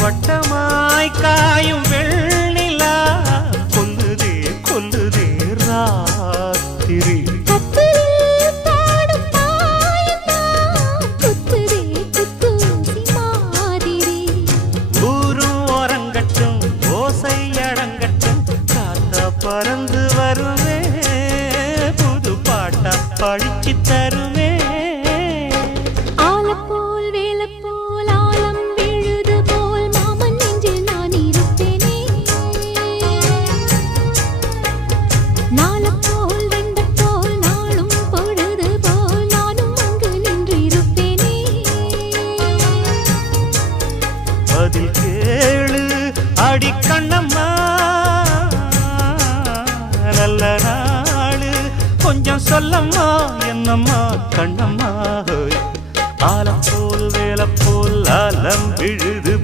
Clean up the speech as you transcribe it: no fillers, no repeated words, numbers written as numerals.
வட்டமாய் காயும் வெண்ணிலா கொல்லுதே கொல்லுதே ராத்திரி பறந்து வருவே புது பாட்டா படிச்சு தருவே ஆலப்போல் வேலப்போல் ஆலம் விழுது போல் மாமன் நெஞ்சில் நான் இருப்பேனே நாலப்போல் வெண்டப்போல் நாளும் பொழுது போல் நானும் அங்கு நின்று இருப்பேனே பதில் கேளு அடிக்கண்ணம்மா நல்ல நாளு கொஞ்சம் சொல்லம்மா என்னம்மா கண்ணம்மா ஆலம் போல் வேல போல் ஆலம் விழுது